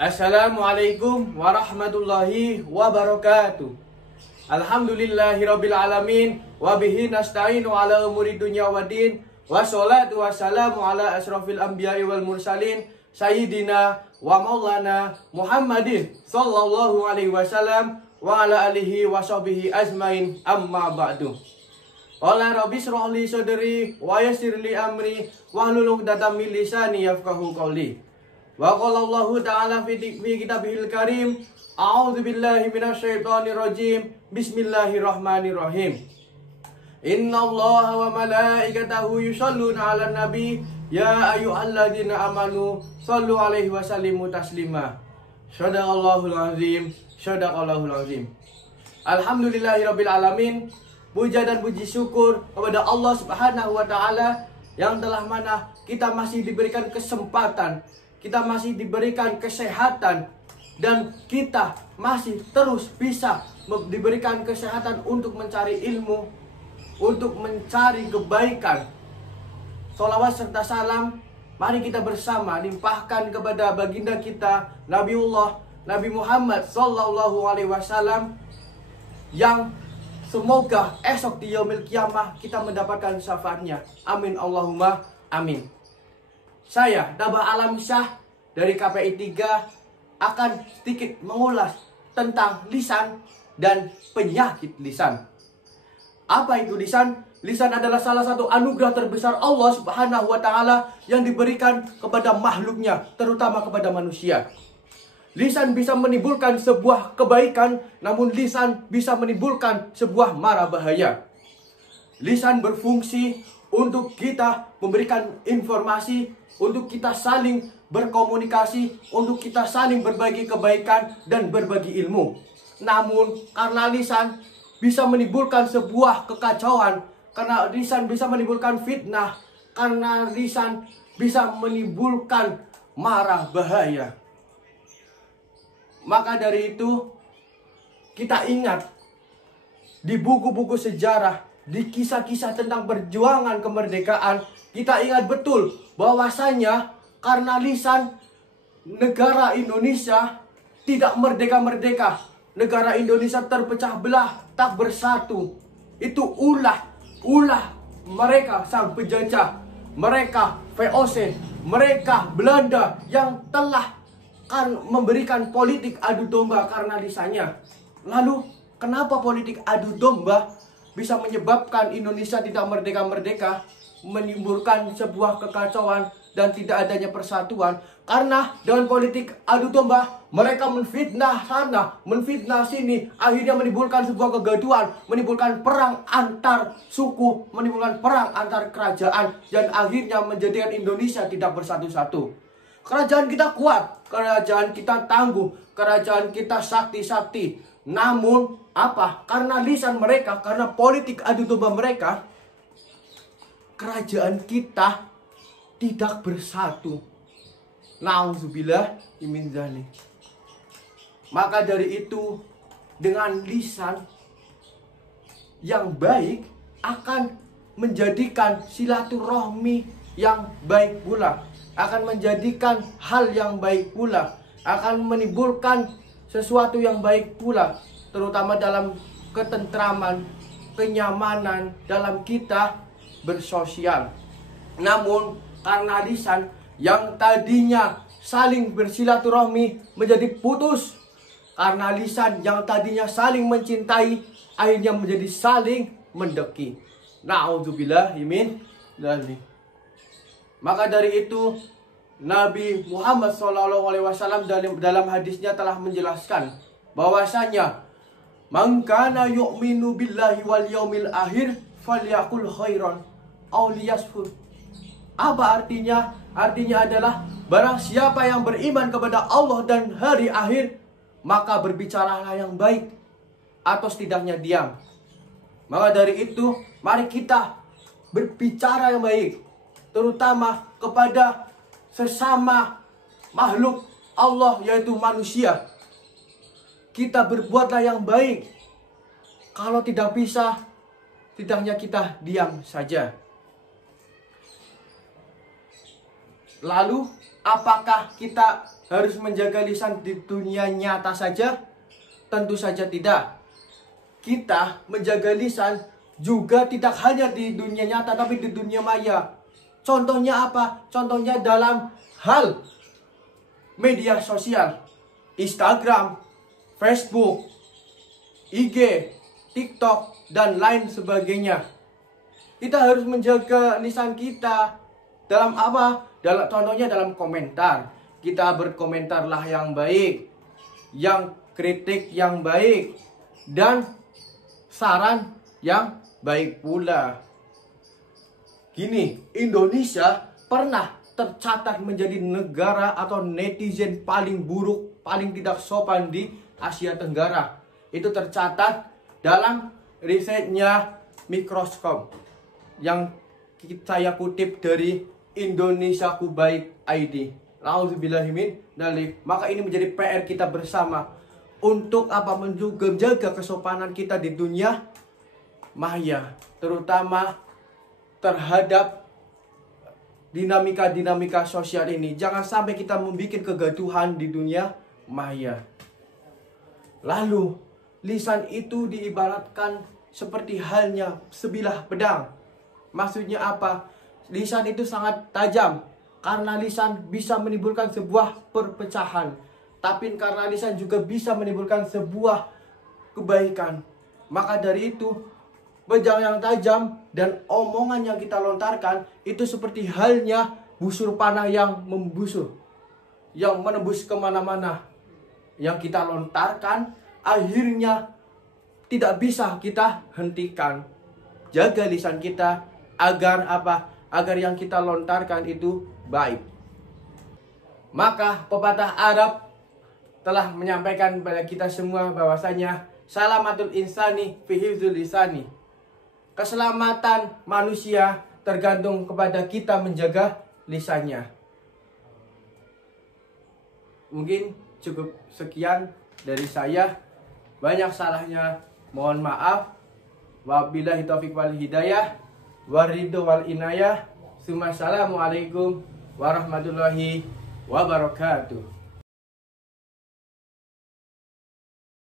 Assalamualaikum warahmatullahi wabarakatuh. Alhamdulillahirabbil alamin wa bihi nasta'inu ala umuri dunya waddin. Wassalatu wassalamu ala asrofil anbiya'i wal mursalin sayyidina wa maulana Muhammadin sallallahu alaihi wasallam wa ala alihi wa sahbihi ajmain, amma ba'du. Qala rabbi shrah li sadri wa yassir li amri wahlul 'uqdatam min lisani yafqahu qawli. Wa qala Allahu ta'ala fi kitabihil karim, a'udzu billahi minasyaitonir rajim. Bismillahirrahmanirrahim. Innallaha wa malaikatahu yusholluna 'alan nabi ya ayyuhalladzina amanu shallu 'alaihi wa sallimu taslima. Shadaqallahul azim, shadaqallahul azim. Alhamdulillahirabbil alamin. Puja dan puji syukur kepada Allah Subhanahu wa taala yang telah mana kita masih diberikan kesempatan, kita masih diberikan kesehatan, dan kita masih terus bisa diberikan kesehatan untuk mencari ilmu, untuk mencari kebaikan. Sholawat serta salam mari kita bersama limpahkan kepada baginda kita Nabiullah Nabi Muhammad sallallahu alaihi wasallam, yang semoga esok di yaumil qiyamah kita mendapatkan syafaatnya. Amin Allahumma amin. Saya Dabah Alamisyah dari KPI 3 akan sedikit mengulas tentang lisan dan penyakit lisan. Apa itu lisan? Lisan adalah salah satu anugerah terbesar Allah Subhanahu wa taala yang diberikan kepada makhluknya, terutama kepada manusia. Lisan bisa menimbulkan sebuah kebaikan, namun lisan bisa menimbulkan sebuah mara bahaya. Lisan berfungsi untuk kita memberikan informasi, untuk kita saling berkomunikasi, untuk kita saling berbagi kebaikan dan berbagi ilmu. Namun karena lisan bisa menimbulkan sebuah kekacauan, karena lisan bisa menimbulkan fitnah, karena lisan bisa menimbulkan mara bahaya. Maka dari itu kita ingat di buku-buku sejarah, di kisah-kisah tentang perjuangan kemerdekaan, kita ingat betul bahwasanya karena lisan negara Indonesia tidak merdeka-merdeka. Negara Indonesia terpecah belah, tak bersatu. Itu ulah mereka sang penjajah, mereka VOC, mereka Belanda yang telah memberikan politik adu domba karena lisannya. Lalu kenapa politik adu domba bisa menyebabkan Indonesia tidak merdeka-merdeka, menimbulkan sebuah kekacauan dan tidak adanya persatuan? Karena dengan politik adu domba mereka menfitnah sana, menfitnah sini, akhirnya menimbulkan sebuah kegaduhan, menimbulkan perang antar suku, menimbulkan perang antar kerajaan, dan akhirnya menjadikan Indonesia tidak bersatu-satu. Kerajaan kita kuat, kerajaan kita tangguh, kerajaan kita sakti-sakti. Namun apa? Karena lisan mereka, karena politik adu domba mereka, kerajaan kita tidak bersatu. Nauzubillah min dzalik. Maka dari itu, dengan lisan yang baik akan menjadikan silaturahmi yang baik pula, akan menjadikan hal yang baik pula, akan menimbulkan sesuatu yang baik pula, terutama dalam ketentraman, kenyamanan dalam kita bersosial. Namun karena lisan yang tadinya saling bersilaturahmi menjadi putus, karena lisan yang tadinya saling mencintai akhirnya menjadi saling mendeki. Na'udzubillah min dzalik. Maka dari itu Nabi Muhammad SAW dalam hadisnya telah menjelaskan bahwasanya man kana yu'minu billahi wal yaumil akhir falyaqul khairan aw liyasfur. Apa artinya? Artinya adalah barang siapa yang beriman kepada Allah dan hari akhir, maka berbicaralah yang baik atau setidaknya diam. Maka dari itu mari kita berbicara yang baik, terutama kepada sesama makhluk Allah, yaitu manusia. Kita berbuatlah yang baik. Kalau tidak bisa, setidaknya kita diam saja. Lalu apakah kita harus menjaga lisan di dunia nyata saja? Tentu saja tidak. Kita menjaga lisan juga tidak hanya di dunia nyata, tapi di dunia maya. Contohnya apa? Contohnya dalam hal media sosial, Instagram, Facebook, IG, TikTok, dan lain sebagainya. Kita harus menjaga lisan kita dalam apa? Contohnya dalam komentar. Kita berkomentarlah yang baik, yang kritik yang baik, dan saran yang baik pula. Gini, Indonesia pernah tercatat menjadi negara atau netizen paling buruk, paling tidak sopan di Asia Tenggara. Itu tercatat dalam risetnya Mikroskop yang saya kutip dari Indonesiaku Baik ID. Nauzubillahimin dzalik. Maka ini menjadi PR kita bersama untuk apa? Menjaga kesopanan kita di dunia maya, terutama terhadap dinamika-dinamika sosial ini. Jangan sampai kita membuat kegaduhan di dunia maya. Lalu, lisan itu diibaratkan seperti halnya sebilah pedang. Maksudnya apa? Lisan itu sangat tajam, karena lisan bisa menimbulkan sebuah perpecahan. Tapi karena lisan juga bisa menimbulkan sebuah kebaikan. Maka dari itu, pedang yang tajam dan omongan yang kita lontarkan itu seperti halnya busur panah yang membusur, yang menembus kemana-mana. Yang kita lontarkan akhirnya tidak bisa kita hentikan. Jaga lisan kita agar apa? Agar yang kita lontarkan itu baik. Maka pepatah Arab telah menyampaikan kepada kita semua bahwasanya salamatul insani fi hifdzil lisani. Keselamatan manusia tergantung kepada kita menjaga lisannya. Mungkin cukup sekian dari saya. Banyak salahnya, mohon maaf. Wabillahi taufiq wal hidayah, waridho wal inayah. Assalamualaikum warahmatullahi wabarakatuh.